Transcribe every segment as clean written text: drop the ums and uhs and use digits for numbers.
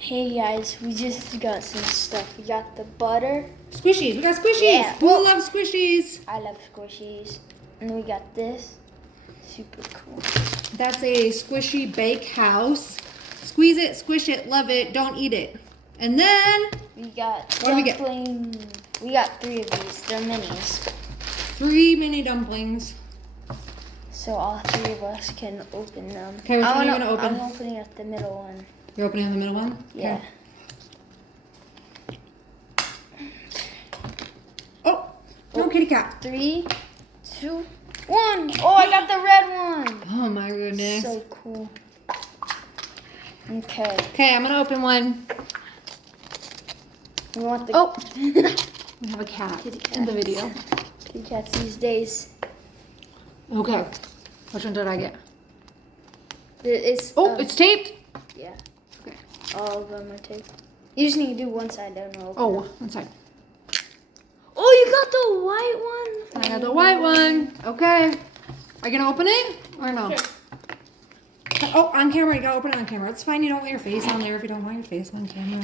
Hey guys, we just got some stuff. We got the butter. Squishies. We got squishies. Yeah. Who loves squishies? I love squishies. And we got this. Super cool. That's a squishy bake house. Squeeze it, squish it, love it, don't eat it. And then We got what do we get? dumpling. We got 3 of these. They're minis. 3 mini dumplings. So all 3 of us can open them. Okay, which one are you gonna open? I'm opening up the middle one. You're opening the middle one? Yeah. Okay. Oh, no kitty cat. 3, 2, 1. Oh, I got the red one. Oh my goodness. So cool. Okay. Okay, I'm gonna open one. We want the Oh, we have a cat Kitty cat. in the video. kitty cats these days. Okay, which one did I get? It's It's taped. yeah. Okay. All of them are taped. You just need to do one side, don't know. Oh, one side. Oh, you got the white one. I got the white one. Okay. Are you gonna open it or no? Sure. Oh, on camera. You gotta open it on camera. It's fine. You don't want your face on there if you don't want your face on camera.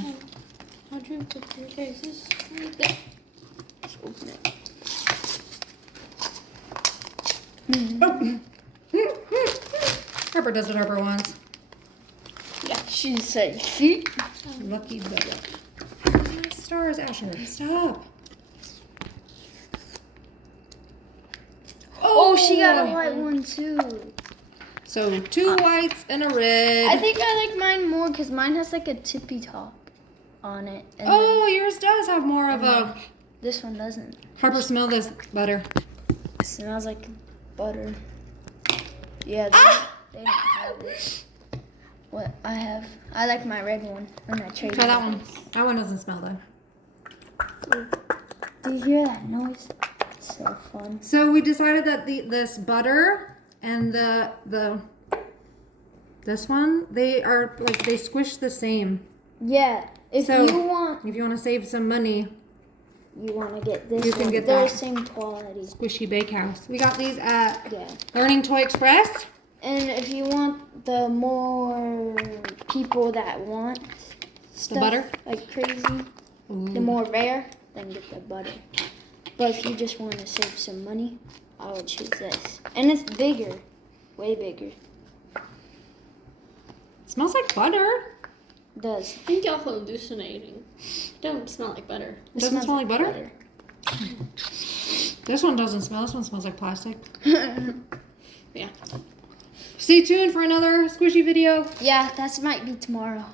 How'd you put your cases? Right there. Just open it. Oh. Harper does what Harper wants. Yeah, she said feet. Lucky Bella. My stars, Asher. Stop. Oh, she got a white one too. So 2 whites and a red. I think I like mine more because mine has like a tippy top on it. And Oh, yours does have more of a. then this one doesn't. Harper, smell this butter. It smells like butter. Yeah, they don't have it. What I have, I like my red one when I trade. Try that one. That one doesn't smell though. Do you hear that noise? It's so fun. So we decided that this butter and this one, they are like, they squish the same. Yeah, if So, you want to save some money, to get this You can one. get They're that. the same quality. Squishy Bake House. We got these at Yeah. Learning Toy Express. And if you want the more people that want stuff butter? like crazy, the more rare, then get the butter. But if you just want to save some money, I would choose this. And it's bigger, way bigger. Smells like butter. It does. I think y'all hallucinating. Don't smell like butter. It doesn't smell like butter? This one doesn't smell. This one smells like plastic. Yeah. Stay tuned for another squishy video. Yeah, that might be tomorrow.